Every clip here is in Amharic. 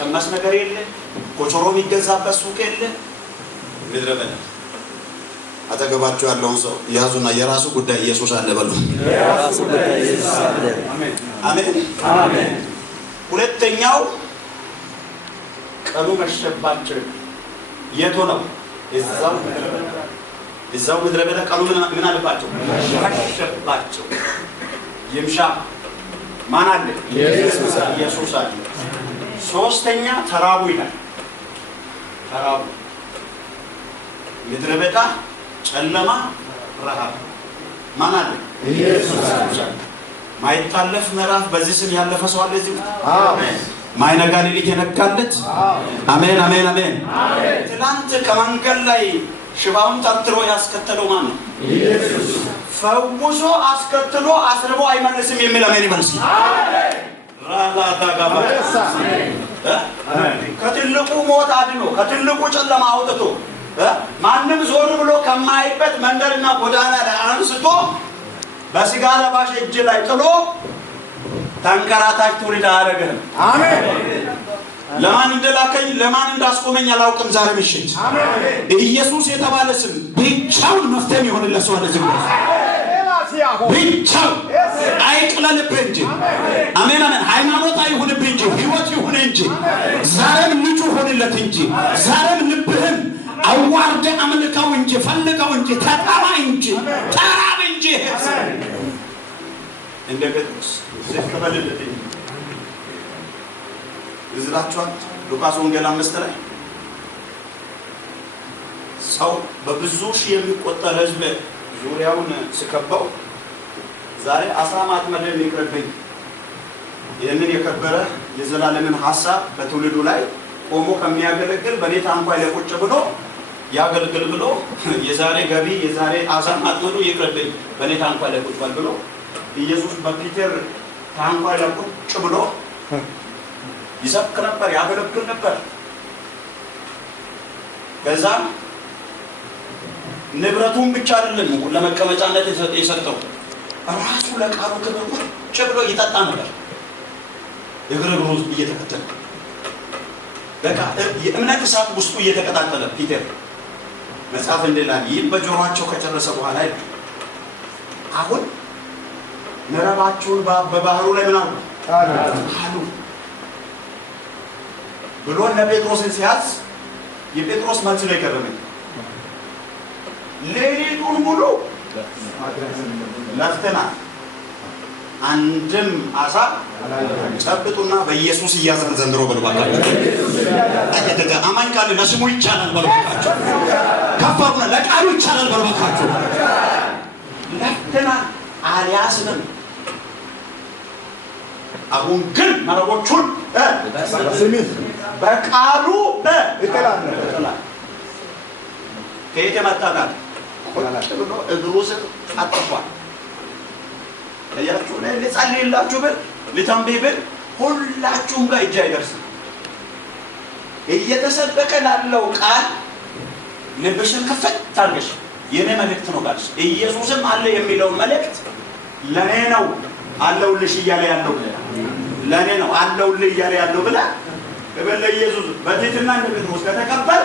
የሚቀመስ ነገር የለ ኮቾሮ የሚገዛበት ሱቅ የለ ምድረ በዳ አጠገባቸው ያለውን ሰው ያዙና የራሱ ጉዳይ ኢየሱስ አለ በሉ የራሱ ጉዳይ ኢየሱስ አለ አሜን አሜን ሁለተኛው ቀኑ መሸባቸው የት ሆነው እዛው ምድረ በዳ ቀኑ ምን አለባቸው መሸባቸው ይምሻ ማን አለ ኢየሱስ አለ ሶስተኛ ተራቡ ይላል ተራቡ ምድረ በዳ ጨለማ ረሃብ ማን አለ ኢየሱስ አለ ማይታለፍ ምዕራፍ በዚህ ስም ያለፈ ሰው አለ እዚህ አሜን ማይነጋ ሌሊት የነጋለት አሜን አሜን አሜን ትላንት ከመንገድ ላይ ሽባውን ተርትሮ ያስከተለው ማን ነው ኢየሱስ ፈውሶ አስከትሎ አስርቦ አይመልስም የሚል አሜን ይመልስ አሜን ራላታ ጋባሳ አሜን ከትልቁ ሞት አድኖ ከትልቁ ጨለማ አውጥቶ ማንም ዞር ብሎ ከማይበት መንደርና ጎዳና ላይ አንስቶ በስጋ ለባሽ እጅ ላይ ጥሎ ተንከራታች ትውልድ አደረገ አሜን ለማን እንደላከኝ ለማን እንዳስቆመኝ አላውቅም ዛሬ ምሽት አሜን ኢየሱስ የተባለ ስም ብቻውን መፍተም ይሆንለት ሰው ለዚህ ብቻው አይቅለልብህ እንጂ አሜን አሜን ሃይማኖት አይሁንብህ እንጂ ህይወት ይሁን እንጂ ዛሬም ልጁ ሆንለት እንጂ ዛሬም ልብህን አዋርደ አምልከው እንጂ ፈልገው እንጂ ተጣራ እንጂ ተራብ እንጂ እንደ ጴጥሮስ ዘከበልለት እዝራቸዋል ሉቃስ ወንጌል 5 ላይ ሰው በብዙ ሺህ የሚቆጠር ህዝብ ዙሪያውን ሲከበው ዛሬ አሳማት መደን ይቅርብኝ ይህንን የከበረ የዘላለምን ሐሳብ በትውልዱ ላይ ቆሞ ከሚያገለግል በኔታ እንኳን ለቁጭ ብሎ ያገልግል ብሎ የዛሬ ገቢ የዛሬ አሳማት መዱ ይቅርብኝ በኔታ እንኳን ለቁጭ ብሎ ኢየሱስ በፒተር ታንኳ ለቁጭ ብሎ ይሰብክ ነበር ያገለግል ነበር ከዛ ንብረቱን ብቻ አይደለም ለመቀመጫነት የሰጠው ራሱ ለቃሉ ቁጭ ብሎ ይጠጣ ነበር እግሩ እየተከተለ በቃ የእምነት እሳት ውስጡ እየተቀጣጠለ ፒተር መጽሐፍ እንደላል ይህን በጆሮአቸው ከጨረሰ በኋላ አሁን መረባቸውን በባህሩ ላይ ምን አሉ ብሎ ለጴጥሮስን ሲያዝ የጴጥሮስ መልስ ነው የቀረበኝ ሌሊቱን ሙሉ ለፍተና አንድም አሳ ጨብጡና በኢየሱስ ይያዛል ዘንድሮ በልባካችሁ አየደጋ አማን ካለ ለስሙ ይቻላል በልባካችሁ ከፈሩና ለቃሉ ይቻላል በልባካችሁ ለፍተና አልያዝንም አሁን ግን መረቦቹን በቃሉ ይከላል ከየት መጣጣል ቁጭ ብሎ እግሩ ስር አጥፏል ያያችሁ ላይ ለጸልይላችሁ ብል ለታምቤ ብል ሁላችሁም ጋር እጅ አይደርስም እየተሰበከ ላለው ቃል ልብሽን ከፈት ታርገሽ የኔ መልእክት ነው ጋር ኢየሱስም አለ የሚለው መልእክት ለኔ ነው አለውልሽ እያለ ያለው ለኔ ነው አለውልሽ እያለ ያለው ብላ በበለ ኢየሱስ በትህትና እንደምትወስ ከተቀበል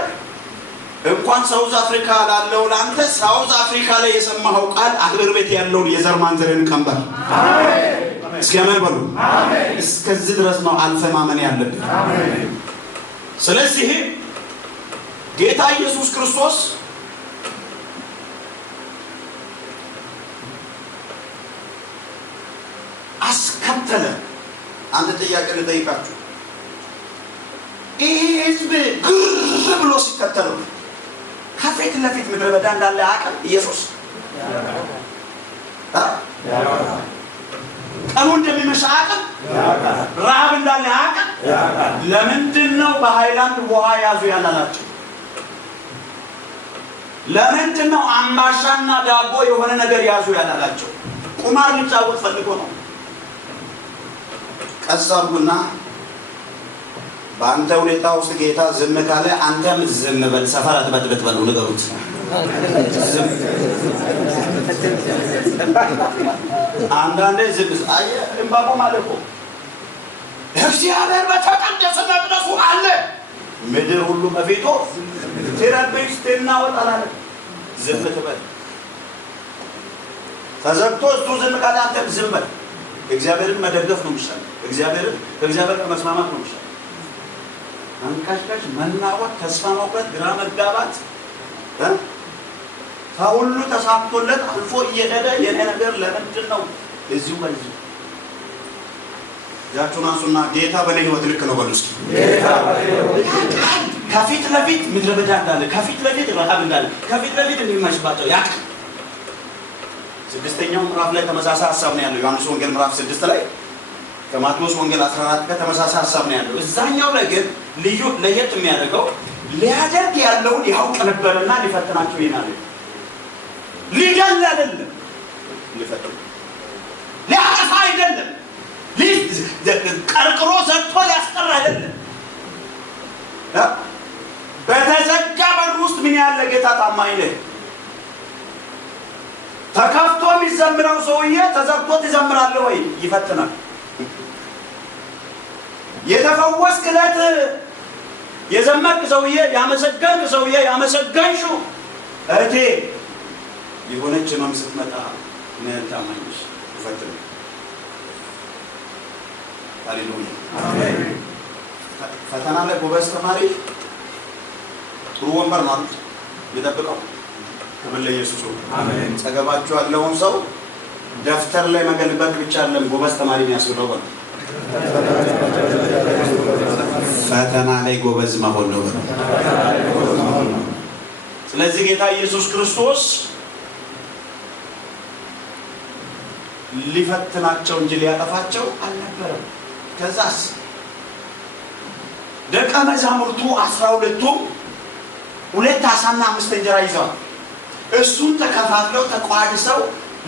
እንኳን ሳውዝ አፍሪካ ላለው ላንተ ሳውዝ አፍሪካ ላይ የሰማኸው ቃል አገር ቤት ያለውን የዘር ማንዘርን ቀንበር አሜን እስኪ አሜን በሉ አሜን እስከዚህ ድረስ ነው አልፈ ማመን ያለብህ አሜን ስለዚህ ጌታ ኢየሱስ ክርስቶስ አስከተለ አንድ ጥያቄ ልጠይቃችሁ ኢየሱስ ግር ብሎ ሲከተለው ከፊት ለፊት ምድረ በዳ እንዳለ አቀም ኢየሱስ ቀኑ እንደሚመሻ አቀም ረሃብ እንዳለ አቀም ለምንድነው በሃይላንድ ውሃ ያዙ ያላላችሁ ለምንድነው አምባሻና ዳቦ የሆነ ነገር ያዙ ያላላችሁ ቁማር ሊጫወት ፈልጎ ነው ቀሳሩና በአንተ ሁኔታ ውስጥ ጌታ ዝም ካለ አንተም ዝም በል ሰፈር አትበጥብጥ በሉ ንገሩት አንዳንዴ ዝም አየ እንባቆ ማለት ነው እግዚአብሔር በተቀደሰ መቅደሱ ምድር ሁሉ በፊቱ ትረበሽ ትናወጣላለ። ዝም ትበል። ተዘግቶ እሱ ዝም ካለ አንተም ዝም በል። እግዚአብሔርን መደገፍ ነው የሚሻለው። ከእግዚአብሔር መስማማት ነው የሚሻለው። አንካሽካሽ መናወጥ፣ ተስፋ መቁረጥ፣ ግራ መጋባት ከሁሉ ተሳክቶለት አልፎ እየሄደ የኔ ነገር ለምንድን ነው እዚሁ በዚህ ያቹን አንሱና ጌታ በኔ ህይወት ልክ ነው በሉ እስኪ። ከፊት ለፊት ምድረ በዳ እንዳለ፣ ከፊት ለፊት ረሃብ እንዳለ፣ ከፊት ለፊት እንደሚመሽባቸው ያቅ ስድስተኛው ምዕራፍ ላይ ተመሳሳይ ሐሳብ ነው ያለው። ዮሐንስ ወንጌል ምዕራፍ 6 ላይ ከማቴዎስ ወንጌል 14 ጋር ተመሳሳይ ሐሳብ ነው ያለው። እዛኛው ላይ ግን ልዩ ለየት የሚያደርገው ሊያደርግ ያለውን ያውቅ ነበርና ሊፈትናቸው ይናል። ሊገል አይደለም፣ ሊፈትን ሊያጠፋ አይደለም፣ ቀርቅሮ ዘግቶ ሊያስቀር አይደለም። በተዘጋ በር ውስጥ ምን ያለ ጌታ ታማኝ ነው። ተከፍቶ የሚዘምረው ሰውዬ ተዘግቶት ይዘምራል ወይ? ይፈትናል። የተፈወስክ ዕለት የዘመርክ ሰውዬ፣ ያመሰገንክ ሰውዬ፣ ያመሰገንሽው እህቴ የሆነች ህመም ስትመጣ ምን ታማኝሽ ይፈትናል። ሃሌሉያ አሜን። ፈተና ላይ ጎበዝ ተማሪ ጥሩ ወንበር ነው የሚጠብቀው። ክብር ለኢየሱስ ይሁን አሜን። ጸገባችሁ ያለውን ሰው ደፍተር ላይ መገልበጥ ብቻ አይደለም ጎበዝ ተማሪ የሚያስብለው ነው። ፈተና ላይ ጎበዝ መሆን ነው። ስለዚህ ጌታ ኢየሱስ ክርስቶስ ሊፈትናቸው እንጂ ሊያጠፋቸው አልነበረም። ከዛስ ደቀ መዛሙርቱ 12ቱ 2 ዓሣና 5 እንጀራ ይዘዋል። እሱን ተከፋፍለው ተቋድሰው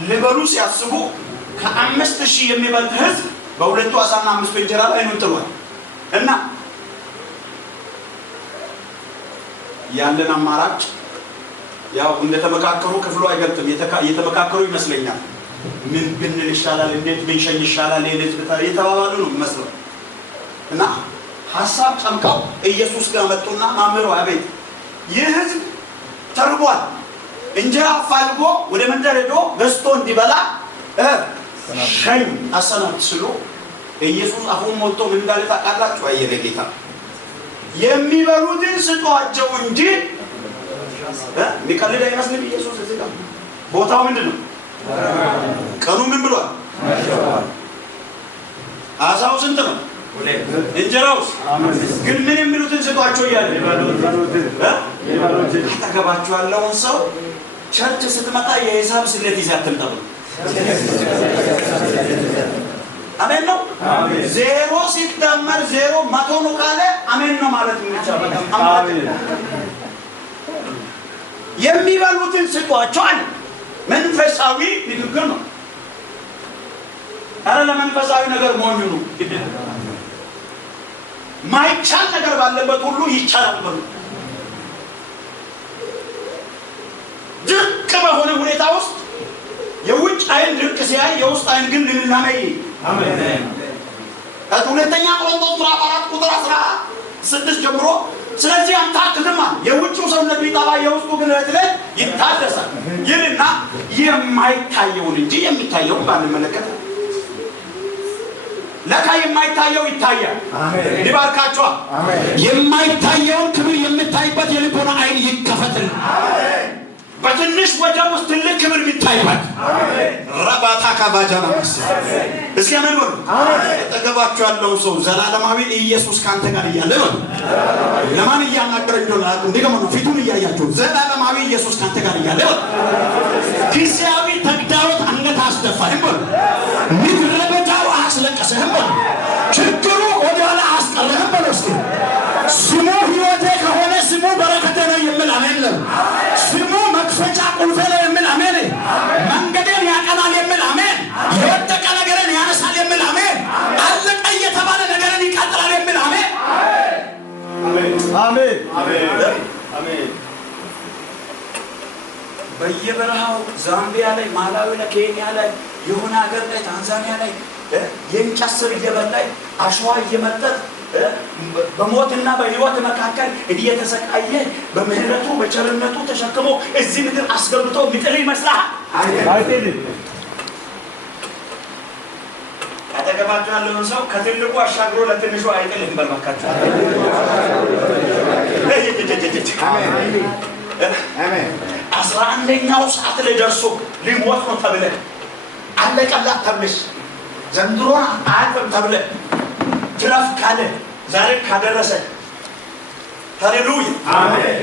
ሊበሉ ሲያስቡ ከ5000 የሚበልጥ ህዝብ በ2 ዓሣና 5 እንጀራ ላይ ነው ጥሏል። እና ያለን አማራጭ ያው እንደተመካከሩ ክፍሉ አይገልጥም። የተመካከሩ ይመስለኛል። ምን ብንል ይሻላል፣ እንዴት ብንሸኝ ይሻላል የተባባሉ ነው መስለው እና ሐሳብ ጨምቀው ኢየሱስ ጋር መጡና ማምሮ አቤት ይህ ህዝብ ተርቧል፣ እንጀራ አፋልጎ ወደ መንደር ሄዶ ገዝቶ እንዲበላ ሸኝ አሰናት ስሉ ኢየሱስ አፉን ሞልቶ ምን እንዳለ ታውቃላችሁ? አየለ ጌታ የሚበሉትን ስጧቸው እንጂ ሚቀልድ አይመስልም። ኢየሱስ እዚህ ጋር ቦታው ምንድነው? ቀኑ ምን ብሏል? ዓሣው ስንት ነው? እንጀራውስ? ግን ምን የሚሉትን ስጧቸው እያለ አጠገባችሁ ያለውን ሰው ቸርች ስትመጣ የሂሳብ ስሌት ይዘህ አትምጣ። አሜን ነው። ዜሮ ሲደመር ዜሮ 100 ነው ካለ አሜን ነው ማለት እንችላለን። አሜን። የሚበሉትን ስጧቸው አለ። መንፈሳዊ ንግግር ነው። አረ ለመንፈሳዊ ነገር ሞኙ ነው። ማይቻል ነገር ባለበት ሁሉ ይቻላል ብሎ ድርቅ በሆነ ሁኔታ ውስጥ የውጭ አይን ድርቅ ሲያይ የውስጥ አይን ግን ልምላሜ አሜን። ሁለተኛ ቆሮንቶስ ምዕራፍ 4 ቁጥር 16 ጀምሮ ስለዚህ አንታክልማ የውጭው ሰውነት ቢጠፋ የውስጡ ግን ለትለት ይታደሳል ይልና የማይታየውን እንጂ የሚታየውን ባንመለከት ለካ የማይታየው ይታያል። አሜን። ሊባርካችሁ አሜን። የማይታየውን ክብር የምታይበት የልቦና አይን ይከፈትል። አሜን። በትንሽ ወጀብ ውስጥ ትልቅ ክብር የሚታይበት አሜን። ረባታ ካባጃና አሜን። እስኪ አሜን በሉ። አሜን። ተገባችሁ ያለው ሰው ዘላለማዊ ኢየሱስ ካንተ ጋር እያለ ነው። ለማን እያናገረ እንደሆነ እንደገና ነው ፊቱን እያያችሁ ዘላለማዊ ኢየሱስ ካንተ ጋር እያለ ነው። ጊዜያዊ ተግዳሮት አንገት አስደፋህም በሉ። ምድረ በዳው አስለቀሰህም በሉ። ችግሩ ወዲያላ አስቀረህም በሉ። እስኪ ስሙ ህይወቴ ከሆነ ስሙ በረከቴ ነው የሚል አሜን ነው። ስሙ መክፈቻ ቁልፌ ነው የሚል አሜን። መንገዴን ያቀናል የሚል አሜን። የወደቀ ነገርን ያነሳል የሚል አሜን። አለቀ እየተባለ ነገርን ይቀጥላል የሚል አሜን። አሜን አሜን አሜን። በየበረሃው ዛምቢያ ላይ፣ ማላዊ ላይ፣ ኬንያ ላይ፣ የሆነ ሀገር ላይ ታንዛኒያ ላይ የእንጨት ስር እየበላይ አሸዋ እየመጠጥ በሞትና በሕይወት መካከል እየተሰቃየ በምህረቱ በቸርነቱ ተሸክሞ እዚህ ምድር አስገብቶ የሚጥል ይመስላል? አይደለም። አጠገባችሁ ያለውን ሰው ከትልቁ አሻግሮ ለትንሹ አይጥልም በልባካችሁ። አሜን። 11ኛው ሰዓት ላይ ደርሶ ሊሞት ነው ተብለህ አለቀላት ተብለሽ ዘንድሮ አያልፍም ተብለህ ትረፍ ካለ ዛሬ ካደረሰ ሃሌሉያ አሜን።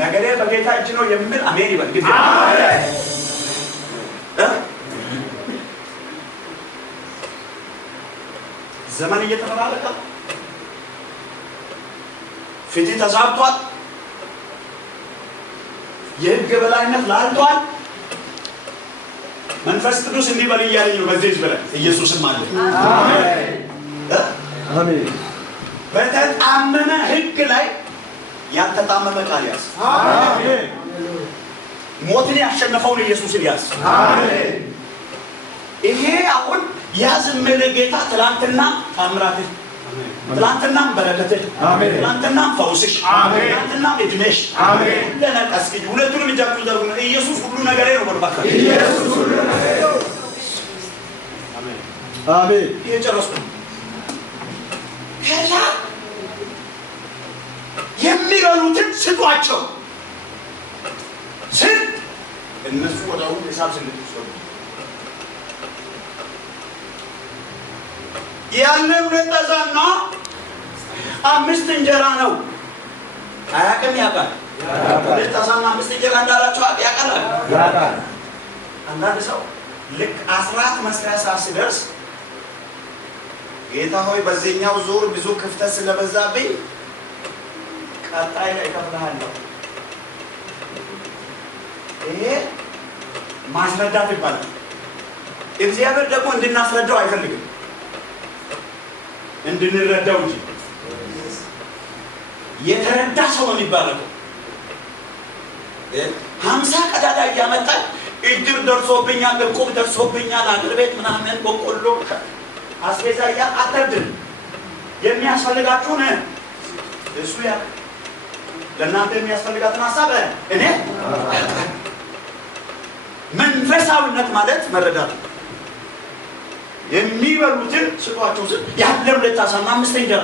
ነገሬ በጌታ እጅ ነው የሚል አሜን ይበል። አሜን። ዘመን እየተፈራረቀ ፊት ተዛብቷል። የሕግ በላይነት ላልቷል። መንፈስ ቅዱስ እንዲህ በል እያለኝ ነው። በዚህ በላይ ኢየሱስም አለ። አሜን። በተጣመመ ሕግ ላይ ያልተጣመመ ቃል ያዝ። አሜን። ሞትን ያሸነፈውን ኢየሱስን ያዝ። አሜን። ይሄ አሁን ያዝ የሚል ጌታ ትላንትና ታምራትህ፣ ትላንትናም በረከትህ፣ ትላንትናም ፈውስሽ፣ ትላንትናም እድሜሽ ለነቀስ ግጅ ሁለቱንም እጃችሁ ዘርጉ። ኢየሱስ ሁሉ ነገሬ ነው በልባካ። ኢየሱስ ሁሉ ነገሬ ነው። አሜን አሜን። እየጨረስኩ ከዛ የሚበሉትን ስጧቸው ስል እነሱ ወዳው ሂሳብ ስልት ያለው ለተዛና 5 እንጀራ ነው። አያውቅም? ያውቃል። ለተዛና 5 እንጀራ እንዳላችሁ ያውቃል። አንዳንድ ሰው ልክ 10 መስሪያ ሰዓት ሲደርስ ጌታ ሆይ በዚህኛው ዙር ብዙ ክፍተት ስለበዛብኝ ቀጣይ ላይ እከፍልሃለሁ። ይሄ ማስረዳት ይባላል። እግዚአብሔር ደግሞ እንድናስረዳው አይፈልግም፣ እንድንረዳው እንጂ። የተረዳ ሰው ነው የሚባለው። 50 ቀዳዳ እያመጣ እድር ደርሶብኛል፣ እቁብ ደርሶብኛል፣ አገር ቤት ምናምን በቆሎ አስቤዛ አትርድም። የሚያስፈልጋችሁን እሱ ያ ለእናንተ የሚያስፈልጋትን ሀሳብ እኔ መንፈሳዊነት ማለት መረዳት። የሚበሉትን ስጧቸው ስል ያለው ለታሳና 5 እንጀራ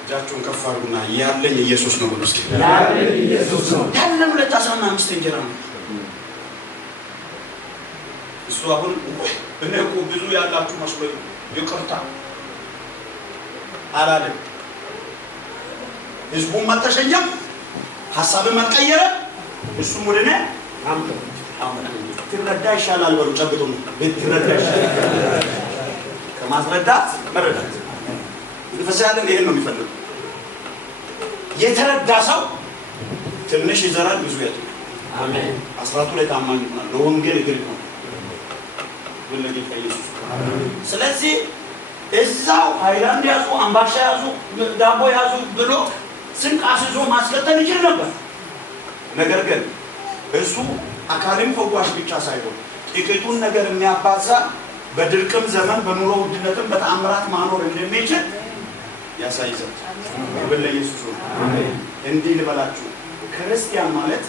እጃችሁን ከፍ አድርጉና ያለኝ ኢየሱስ ነው ብሎ እስኪ ያለኝ ኢየሱስ ነው። ያለው ለታሳና 5 እንጀራ ነው። እሱ አሁን እኔ እኮ ብዙ ያላችሁ መስሎኝ ይቅርታ አላለም። ህዝቡን ማተሸኘም ሐሳብን ማቀየረ እሱም ወደኔ አምጡ ትረዳ ይሻላል በሉ። ጨብጡ ነው ትረዳ ይሻላል ከማስረዳት መረዳት። ይፈሳለን። ይሄን ነው የሚፈልገው። የተረዳ ሰው ትንሽ ይዘራል፣ ብዙ ያጭዳል። አሜን። አስራቱ ላይ ታማኝ ይሆናል፣ ለወንጌል እግር ይሆናል። ወለጌታ ኢየሱስ። ስለዚህ እዛው ሃይላንድ ያዙ፣ አምባሻ ያዙ፣ ዳቦ ያዙ ብሎ ስንቅ አስይዞ ማስከተል ይችል ነበር። ነገር ግን እሱ አካልን ፈዋሽ ብቻ ሳይሆን ጥቂቱን ነገር የሚያባዛ በድርቅም ዘመን በኑሮ ውድነትም በተአምራት ማኖር እንደሚችል ያሳይዘን። ክብር ለኢየሱስ ይሁን። አሜን። እንዲህ ልበላችሁ፣ ክርስቲያን ማለት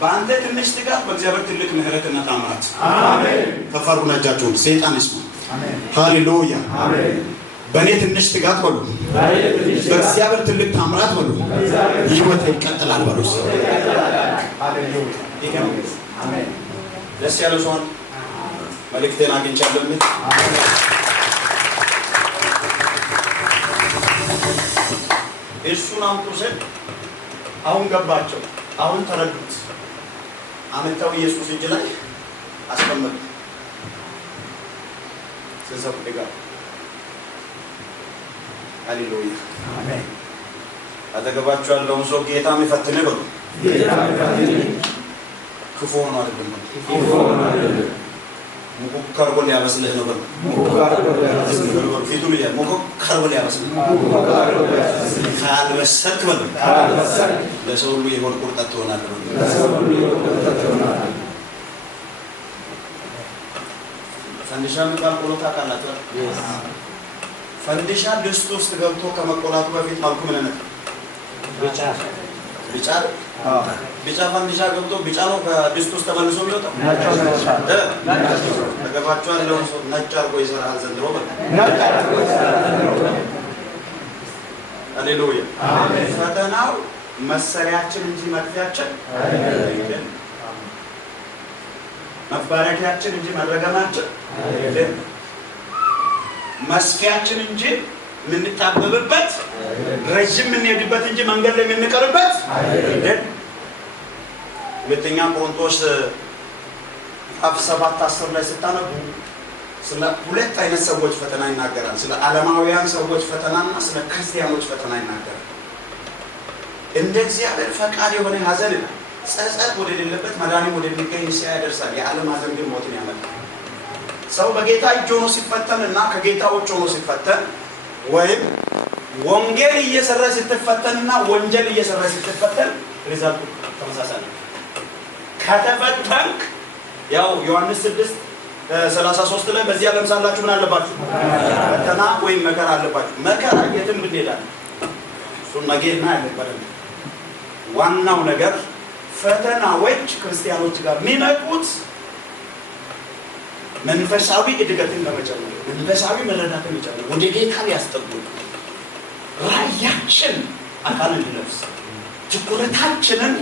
በአንተ ትንሽ ትጋት በእግዚአብሔር ትልቅ ምህረትና ተአምራት። አሜን። ከፈሩና እጃችሁን ሰይጣን ይስማ። አሜን። ሃሌሉያ። አሜን። በእኔ ትንሽ ትጋት በሉ፣ በእግዚአብሔር ትልቅ ተአምራት በሉ፣ ህይወት ይቀጥላል በሉ። ሃሌሉያ። አሜን። ደስ ያለው ሰው መልእክቴን አግኝቻለሁ። አሜን። እሱን አምጡ ስል አሁን ገባቸው፣ አሁን ተረዱት። አመጣው ኢየሱስ እጅ ላይ አስቀመጡ። ስለዚህ ደጋ ሃሌሉያ። አሜን። አጠገባችሁ ያለውን ሰው ጌታ የሚፈትነ በሉ። ጌታ የሚፈትነ ክፉ ሆኖ አይደለም፣ ክፉ ሆኖ አይደለም፣ ሙቆ ካርቦን ያበስልህ ነው በሉ። ሙቆ ካርቦን ያበስልህ ነው በሉ። ፊቱ ላይ ሙቆ ካርቦን ያበስልህ፣ ሙቆ ካርቦን ያበስልህ ካልበሰልክ በሉ፣ ካልበሰልክ ለሰው ሁሉ የሆድ ቁርጠት ትሆናለህ በሉ። ለሰው ሁሉ የሆድ ቁርጠት ትሆናለህ። ፈንዲሻ የሚባል ቆሎ ታውቃላችሁ? ፈንዲሻ ድስት ውስጥ ገብቶ ከመቆላቱ በፊት መልኩ ምን አይነት ቢጫ ቢጫ ፈንዲሻ ገብቶ ቢጫ ነው ከድስት ውስጥ ተመልሶ የሚወጣው። ተገባችሁ? ያለውን ሰው ነጭ አድርጎ ይሰራል ዘንድሮ ሃሌሉያ። ፈተናው መሰሪያችን እንጂ መጥፊያችን አይደለም። መባረኪያችን እንጂ መረገማችን አይደለም። መስፊያችን እንጂ የምንጣበብበት ረጅም የምንሄድበት እንጂ መንገድ ላይ የምንቀርበት አይደለም። ሁለተኛ ቆሮንቶስ 7:10 ላይ ስታነቡ ስለ ሁለት አይነት ሰዎች ፈተና ይናገራል። ስለ ዓለማውያን ሰዎች ፈተናና ስለ ክርስቲያኖች ፈተና ይናገራል። እንደ እግዚአብሔር ፈቃድ የሆነ ሐዘን ይላል ጸጸት ወደሌለበት መድኃኒት ወደሚገኝ ንስሐ ያደርሳል። የዓለም ሐዘን ግን ሞትን ያመጣል። ሰው በጌታ እጅ ሆኖ ሲፈተን እና ከጌታ ውጭ ሆኖ ሲፈተን ወይም ወንጌል እየሰራ ስትፈተንና ወንጀል እየሰራ ስትፈተን ሪዛልቱ ተመሳሳይ ነው። ከተፈተንክ ያው ዮሐንስ 6:33 ላይ በዚህ ዓለም ሳላችሁ ምን አለባችሁ? ፈተና ወይም መከራ አለባችሁ። መከራ የትም ብንሄዳለን እሱን ነገና ያለበደን ዋናው ነገር ፈተናዎች ክርስቲያኖች ጋር የሚመጡት መንፈሳዊ እድገትን ለመጨመር መንፈሳዊ መረዳትን ለመጨመር ወደ ጌታ ሊያስጠጉ ራእያችን አካል እንዲለብስ ትኩረታችንን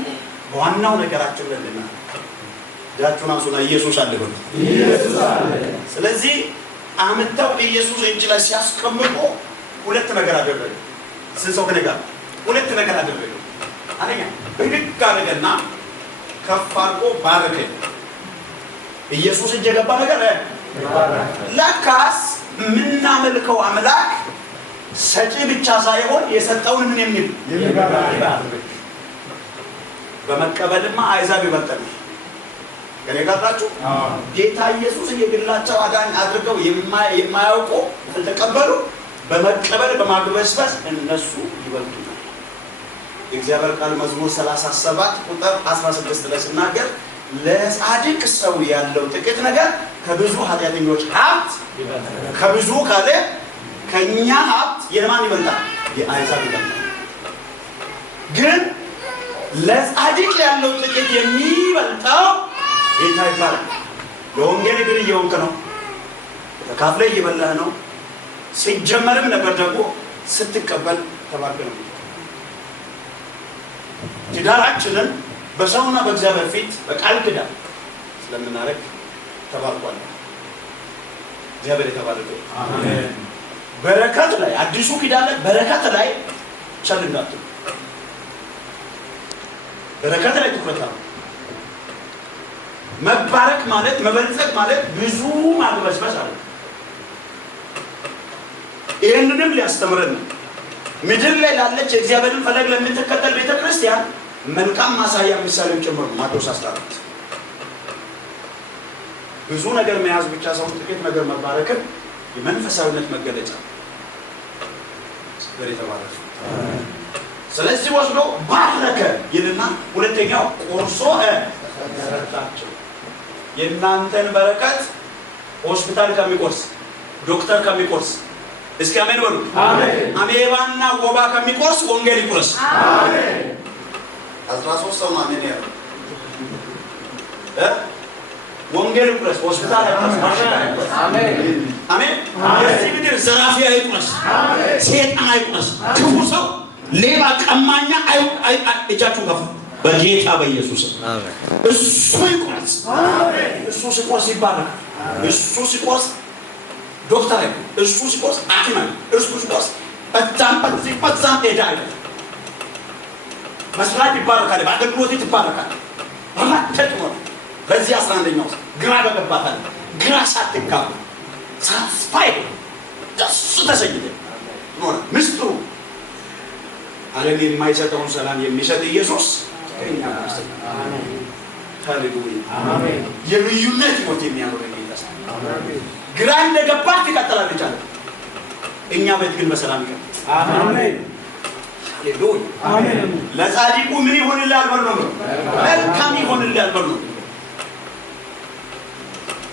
በዋናው ነገራችን ላይ እንድናደርግ ዳቹን አንሱና ኢየሱስ አለ በሉ። ኢየሱስ አለ። ስለዚህ አመጣው ኢየሱስ እጅ ላይ ሲያስቀምጡ ሁለት ነገር አደረገ። ስንሰው ከነጋ ሁለት ነገር አደረገ። አንደኛ ብድግ አደረገና ከፍ አድርጎ ባረከ። ኢየሱስ እጅ የገባ ነገር ለካስ ምናመልከው አምላክ ሰጪ ብቻ ሳይሆን የሰጠውን ምን የሚል በመቀበልማ አሕዛብ ይበልጣል። ከኔ ጋር ናችሁ? ጌታ ኢየሱስ የግላቸው አዳኝ አድርገው የማያውቁ ተቀበሉ። በመቀበል በማግበስበስ እነሱ ይበልጡናል። የእግዚአብሔር ቃል መዝሙር 37:16 ላይ ሲናገር ለጻድቅ ሰው ያለው ጥቂት ነገር ከብዙ ኃጢአተኞች ሀብት ከብዙ ካለ ከኛ ሀብት የማን ይበልጣል? የአሕዛብ ይበልጣል። ግን ለጻድቅ ያለው ጥቂት የሚበልጠው ጌታ ይባላል። ለወንጌል ግን እየሆንክ ነው፣ ተካፍለ እየበላህ ነው። ሲጀመርም ነበር ደግሞ ስትቀበል ተባርክ ነው። ትዳራችንን በሰውና በእግዚአብሔር ፊት በቃል ኪዳን ስለምናረግ ተባርኳል። እግዚአብሔር የተባረከ አሜን። በረከት ላይ አዲሱ ኪዳን ላይ በረከት ላይ ቸል እንዳትሉ፣ በረከት ላይ ትኩረት አድርጉ። መባረክ ማለት መበልጸግ ማለት ብዙ ማግበስበስ አለ። ይህንንም ሊያስተምረን ነው። ምድር ላይ ላለች የእግዚአብሔርን ፈለግ ለምትከተል ቤተክርስቲያን መልካም ማሳያ ምሳሌም ጭምር ነው። ማቴዎስ 14 ብዙ ነገር መያዝ ብቻ ሳይሆን ጥቂት ነገር መባረክን የመንፈሳዊነት መገለጫ ስለ የተባረከ ስለዚህ ወስዶ ባረከ ይልና ሁለተኛው ቆርሶ ሰጣቸው። የእናንተን በረከት ሆስፒታል ከሚቆርስ ዶክተር ከሚቆርስ እስኪ አሜን በሉ። አሜን። አሜባና ወባ ከሚቆርስ ወንጌል ይቆርስ። አሜን። 13 ሰው አሜን ያለው ወንጌል ይቆርስ። ሆስፒታል አይቆርስ። አሜን አሜን። የዚህ ምድር ዘራፊ አይቆርስ። አሜን። ሰይጣን አይቆርስ። ክፉ ሰው ሌባ ቀማኛ እጃችሁ ከፍ በጌታ በኢየሱስ አሜን። እሱ ይቆርስ። አሜን። እሱ ሲቆርስ ይባላል። እሱ ሲቆርስ ዶክተር አይደለም። እሱ ሲቆርስ ሐኪም አይደለም። እሱ ሲቆርስ በዛም ሄዳ አይደለም። መስራት ይባረካል። በአገልግሎት ይባረካል። በማተት ነው። በዚህ 11ኛው ግራ በገባታል። ግራ ሳትጋቡ ሳትስፋይ ደስ ተሰኝተ ኖር ምስጥሩ ዓለም የማይሰጠውን ሰላም የሚሰጥ ኢየሱስ ከእኛ ጋር አሜን። ሃሌሉያ አሜን። የልዩነት ሕይወት የሚያኖር ጌታ አሜን። ግራ እንደገባት ትቀጥላለች አለ። እኛ ቤት ግን በሰላም ይቀጥላል። አሜን ሃሌሉያ አሜን። ለጻድቁ ምን ይሆንልሃል በሉ ነው፣ መልካም ይሆንልሃል በሉ ነው።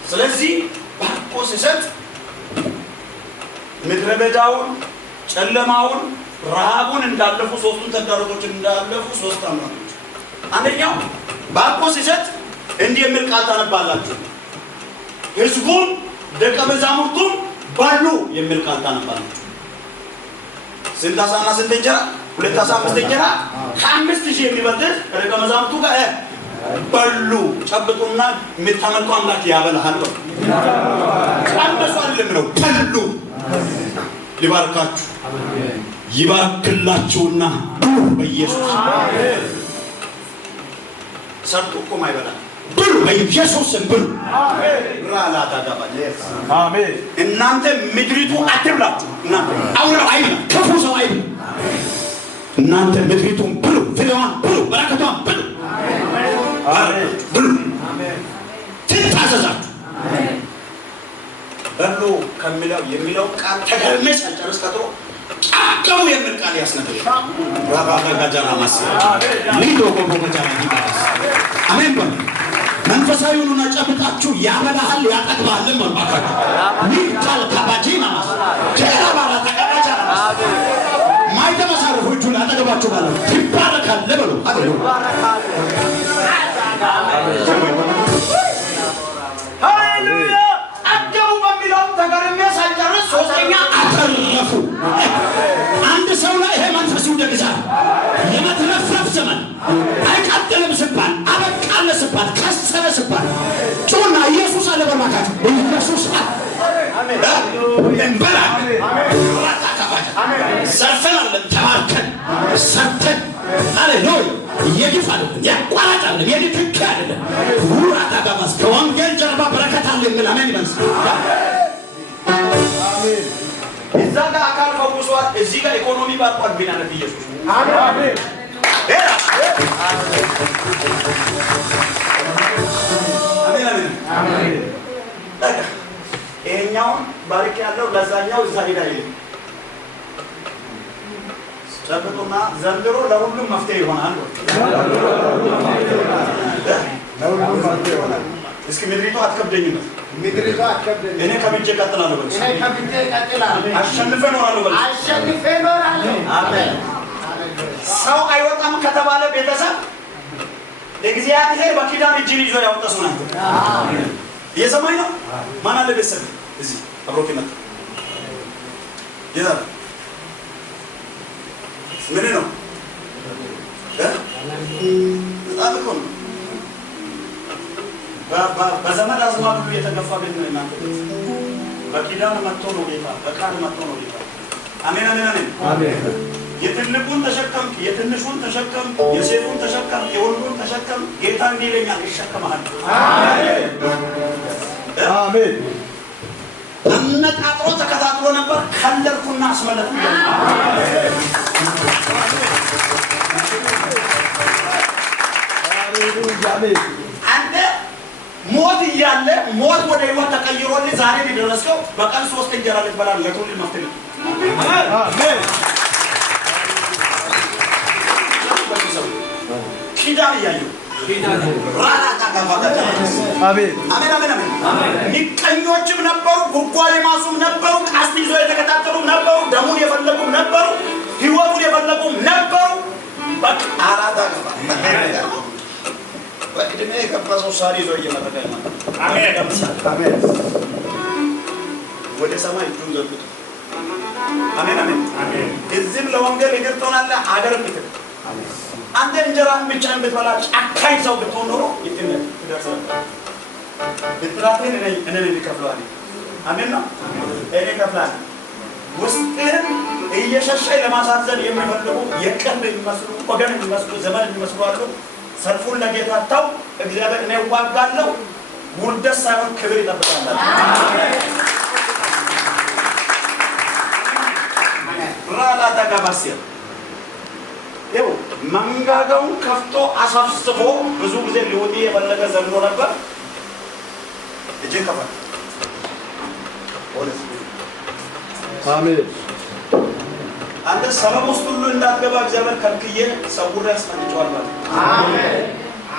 ስለዚህ ባርኮ ሲሰጥ ምድረ በዳውን ጨለማውን ረሃቡን እንዳለፉ ሶስቱን ተግዳሮቶችን እንዳለፉ ሶስት አማኞች አንደኛው ባርኮ ሲሰጥ እንዲህ የሚል ቃል ታነባላችሁ ሕዝቡም ደቀ መዛሙርቱም ባሉ የሚል ቃል ታነባላችሁ ስንት ዓሣና ስንት እንጀራ 2 ዓሣ 5 እንጀራ ከ5000 የሚበልጥ ደቀ መዛሙርቱ ጋር በሉ ጨብጡና የምታመልኩ አምላክ ያበላሃል ነው አንደሱ አይደለም ነው በሉ ይባርካችሁ ይባርክላችሁና በኢየሱስ አሜን ሰርቶ ቆም አይበላል ብሉ በኢየሱስ ስም ብሉ አሜን ራላ ታጋባለ አሜን እናንተ ምድሪቱ አትብላችሁ እናንተ አውለው አይብላ ክፉ ሰው አይብላ እናንተ ምድሪቱን ብሉ ፍሬዋን ብሉ በረከቷን ብሉ አሜን ብሉ አሜን ትታዘዛችሁ አሜን በሉ ከሚለው የሚለው ቃል ተገርመስ አልጨረስ ቀጥሮ ጫቀው የሚል ቃል ያስነብራል ራባጋ ጋጃራ ማስ ሊዶ ኮኮጃራ ይባላል አሜን በሉ መንፈሳዊውንና ጨብጣችሁ ያበላሃል ያጠግባል ማለት ሊካል ካባጂና ጀራባራ ተቀበጃራ ማይተመሳረፉ እጁን አጠገባችሁ ማለት ይባረካል ለበሉ ሃሌሉያ አጀው በሚለው ተገርመስ አልጨረስ ሶስተኛ አተረፉ አንድ ሰው ላይ ይሄ መንፈስ ይደግዛል የመትረፍረፍ ዘመን አይቀጥልም ሲባል አበቃለ ሲባል ከሰረ ሲባል ጮና ኢየሱስ አለ በማካት ኢየሱስ አሜን እንበላ አሜን ሰርተን አለ ተባርከን ሰርተን ሃሌሉያ የግፍ አይደለም ያቋራጭ አይደለም የድክክ አይደለም ውራታ ጋባስ ከወንጌል ጀርባ በረከት አለ የሚል አሜን ይመስ አሜን እዛ ጋር አካል ፈውሷል እዚህ ጋር ኢኮኖሚ ባርኳል ቢና ነብይ ኢየሱስ አሜን አሜን አሜን አሜን እኛው ባርክ ያለው ለዛኛው ዛሬዳ ይል ጨብጡና ዘንድሮ ለሁሉም መፍትሄ ይሆናል ለሁሉም መፍትሄ ይሆናል እስኪ ምድሪቱ አትከብደኝም ምድሪቱ አትከብደኝ እኔ ከብጄ ቀጥላለሁ በል እኔ ከብጄ ቀጥላለሁ አሸንፈ ኖራለሁ በል አሸንፈ ኖራለሁ አሜን ሰው አይወጣም ከተባለ ቤተሰብ እግዚአብሔር በኪዳን እጅን ይዞ ያወጣው ነው አሜን የሰማይ ነው ማን አለ ቤተሰብ እዚህ አብሮክ መጣ ይላል ምን ነው አጥቆም በዘመድ አዝማድ ሁሉ የተገፋ ቤት ነው እናንተ በኪዳን መጥቶ ነው ጌታ በቃል መጥቶ ነው ጌታ አሜን አሜን አሜን አሜን የትልቁን ተሸከም የትንሹን ተሸከም የሴቱን ተሸከም የወንዱን ተሸከም ጌታ እንዲለኛል ይሸከማል አሜን አሜን አነጣጥሮ ተከታትሎ ነበር ከለርኩና አስመለጥኩ አሜን አንተ ሞት ይያለ ሞት ወደ ህይወት ተቀይሮልህ ዛሬ ቢደረስከው በቀን 3 እንጀራ ልትበላ ለቱል መፍትሄ አሜን ኪዳን ያዩ ኪዳን ራራ ታጋባታ አሜን አሜን አሜን አሜን ንቀኞችም ነበሩ ጉጓሌ ማሱም ነበሩ ቃስት ይዞ የተከታተሉ ነበሩ ደሙን የፈለጉም ነበሩ ህይወቱን የፈለጉም ነበሩ በቃ አራዳ ገባ ወቅድሜ ከፈሰው ሳሪ ይዞ እየመረቀ ነው አሜን አሜን ወደ ሰማይ እጁን ዘርግቶ አሜን አሜን አሜን እዚህም ለወንጌል ይገርቶናል አገር ምትክ አሜን አንተ እንጀራን ብቻ እንድትበላ ጫካይ ሰው ብትሆን ኖሮ ይጥነት ትደርሳለህ ብትራቴን እኔ ልከፍላለሁ አሜን ነው እኔ ከፍላለሁ ውስጥህን እየሸሸይ ለማሳዘን የሚፈልጉ የቀልብ የሚመስሉ ወገን የሚመስሉ ዘመን የሚመስሉ አሉ ሰልፉን ለጌታ ታው እግዚአብሔር እኔ ዋጋለሁ ውርደት ሳይሆን ክብር ይጠብቃል አሜን ራላ ተጋባሲያ ይው መንጋጋውን ከፍቶ አሳፍስፎ ብዙ ጊዜ ሊወጣ የፈለገ ዘንዶ ነበር እጄ ከፈተ አሜን አንተ ሰበብ ውስጥ ሁሉ እንዳትገባ እግዚአብሔር ከልክዬ ሰውር ያስፈንጫዋል ማለት አሜን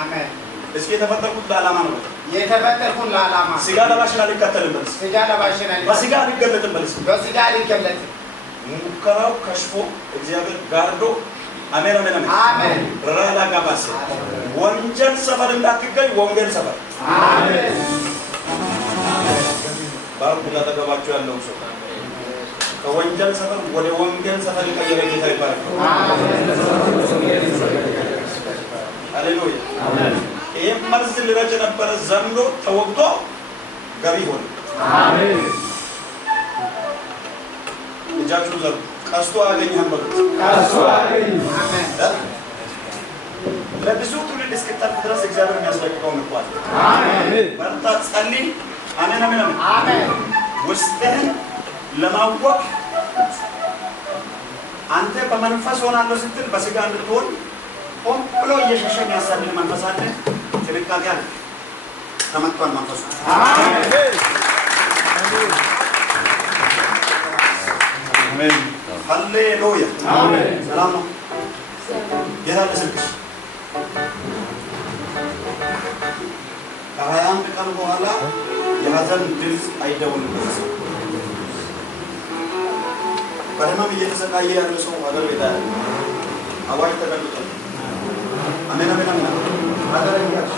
አሜን እስኪ የተፈጠርኩት ለዓላማ ነው። የተፈጠርኩት ለዓላማ ስጋ ለባሽን አልከተልም በልስ ስጋ ለባሽን በስጋ አልገለጥም በልስ በስጋ አልገለጥም። ሙከራው ከሽፎ እግዚአብሔር ጋርዶ አሜን አሜን አሜን አሜን ራላ ጋባስ ወንጀል ሰፈር እንዳትገኝ ወንጌል ሰፈር አሜን ባርኩ ለተገባቸው ያለው ሰው ከወንጀል ሰፈር ወደ ወንጌል ሰፈር የቀየረ ጌታ ይባረክ። አሜን ሃሌሉያ አሜን። ይሄ መርዝ ሊረጭ ነበር ዘንዶ ተወግቶ ገቢ ሆነ። አሜን እጃችሁ ዘሩ ቀስቶ አገኘህም በሉት ቀስቶ አገኘ። አሜን ለብዙ ትውልድ እስክታልፍ ድረስ እግዚአብሔር የሚያስለቅቀው ምርቋል። አሜን በርታ ጸልይ። አሜን አሜን አሜን። ውስጥህን ለማወቅ አንተ በመንፈስ ሆናለሁ ስትል በስጋ እንድትሆን ሆን ብሎ እየሸሸ የሚያሳድድ መንፈስ አለ። ጥንቃቄ አለ። ተመቷል መንፈሱ። አሜን አሜን ሃሌሉያ አሜን። ሰላም ነው ጌታ ለስልክሽ ከ21 ቀን በኋላ የሀዘን ድምፅ አይደውልበትም። በህመም እየተሰቃየ ያለ ሰው ሀገር ቤት ያለ አዋጅ ተቀምጧል። አሜን አሜን አሜን። ሀገር ያለ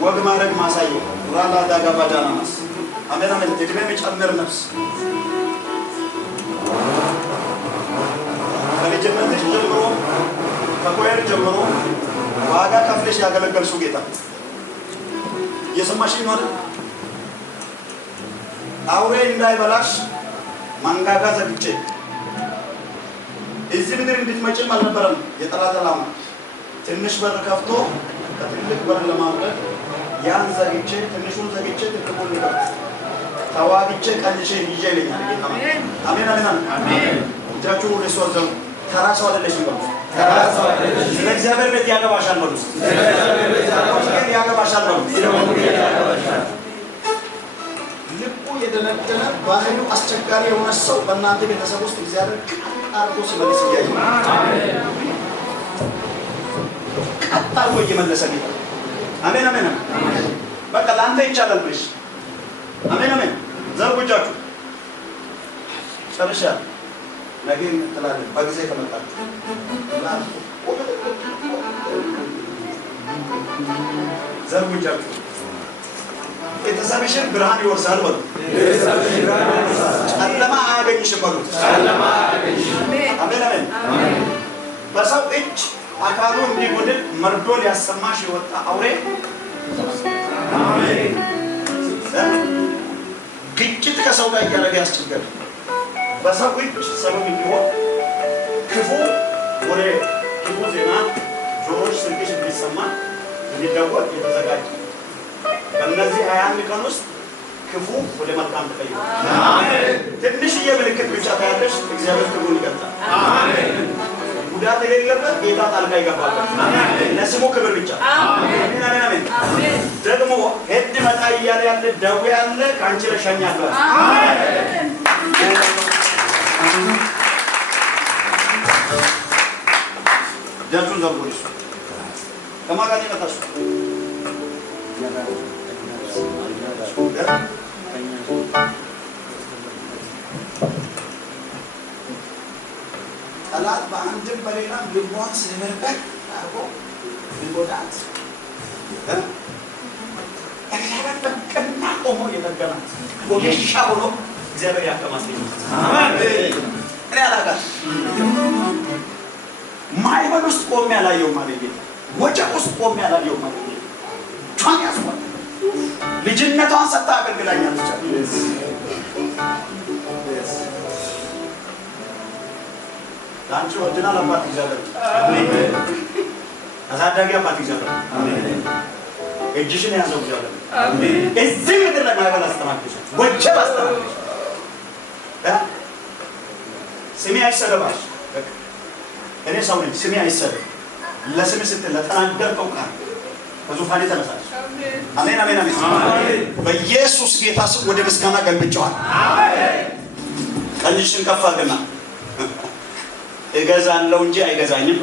ወግ ማድረግ ማሳየው ራላ ዳጋ ባዳናማስ አሜን አሜን። እድሜ የሚጨምር ነፍስ ከልጅነትሽ ጀምሮ ከኮየር ጀምሮ ዋጋ ከፍለሽ ያገለገልሽው ጌታ እየሰማሽኝ ነው አይደል? አውሬ እንዳይበላሽ መንጋጋ ዘግቼ እዚህ ምድር እንድትመጪም አልነበረም የጠላት ዓላማ። ትንሽ በር ከፍቶ ከትልቅ በር ለማምለጥ ያን ዘግቼ ትንሹን ዘግቼ ትልቁን ልከፍት ተዋግቼ ቀንሼን ይዤ ይለኛል ጌታ። አሜን አሜን አሜን። እጃችሁን ወደ እሱ አዘኑ። ተራ ሰው አይደለሽም በሉ። ተራ ሰው አይደለሽም። ስለ እግዚአብሔር ቤት ያገባሻል በሉ። ስለ እግዚአብሔር ቤት ያገባሻል በሉ። ልቡ የደነደነ ባህሪው አስቸጋሪ የሆነ ሰው በእናንተ ቤተሰብ ውስጥ እግዚአብሔር አርጎ ሲመልስ እያየሁ አሜን። ቀጥ አርጎ እየመለሰ ጌታ አሜን አሜን አሜን። በቃ ለአንተ ይቻላል ብለሽ አሜን አሜን። ዘርጉጃችሁ ጨርሻለሁ። ነገ እንጥላለን በጊዜ ከመጣችሁ ዘርጉጃችሁ ቤተሰብሽን ብርሃን ይወርሳል በሉ። ጨለማ አያገኝሽም በሉ። አሜን አሜን። በሰው እጅ አካሉ እንዲጎድል መርዶ ሊያሰማሽ የወጣ አውሬ ግጭት ከሰው ጋር እያደረገ ያስቸገረ በሰው እጅ ሰበብ እንዲሆን ክፉ ወደ ክፉ ዜና ጆሮች ስልክሽ እንዲሰማ እንዲደወል የተዘጋጀ በእነዚህ 21 ቀን ውስጥ ክፉ ወደ መልካም ተቀይሯል። አሜን። ትንሽዬ ምልክት ብቻ ታያለሽ። እግዚአብሔር ክፉን ይገልጣል። አሜን። ጉዳት የሌለበት ጌታ ጣልቃ ይገባበት። አሜን። ለስሙ ክብር ብቻ። አሜን አሜን አሜን። ደግሞ ሄድ መጣ እያለ ያለ ደዌ ያለ ከአንቺ ለሸኛለሁ። አሜን። ጃቱን ዘርጎልሽ ከማጋኒ መጣሽ ጠላት በአንድም በሌላ ልቧን ስለመርበቅ አርጎ ሊጎዳት እግዚአብሔር በቀና ቆሞ የጠገናት ወጌሻ ሆኖ እግዚአብሔር ያከማስልኝ። አሜን። እኔ አላጋት ማይበል ውስጥ ቆሜ ያላየው ማለት ጌታ ወጀብ ውስጥ ቆሜ ያላየው ማለት ጌታ ቻን ያስቆም ልጅነቷን ሰጣ አገልግላኛለች። ላንቺ ወድና ለማት እግዚአብሔር አሜን። አሳዳጊ አባት እግዚአብሔር አሜን። እጅሽን ያዘው እግዚአብሔር አሜን። እዚህ ምድር ላይ ማይበል አስተማርኩሽ ወጀብ አስተማርኩሽ። ስሜ አይሰደባሽ። እኔ ሰው ነኝ። ስሜ አይሰደብ። ለስሜ ስትል ለተናገርከው ቃል በዙፋኔ ተነሳሽ። አሜን አሜን አሜን። በኢየሱስ ጌታ ስም ወደ ምስጋና ገልብጨዋል። አሜን። ቀኝሽን ከፍ አድርግና እገዛለሁ እንጂ አይገዛኝም።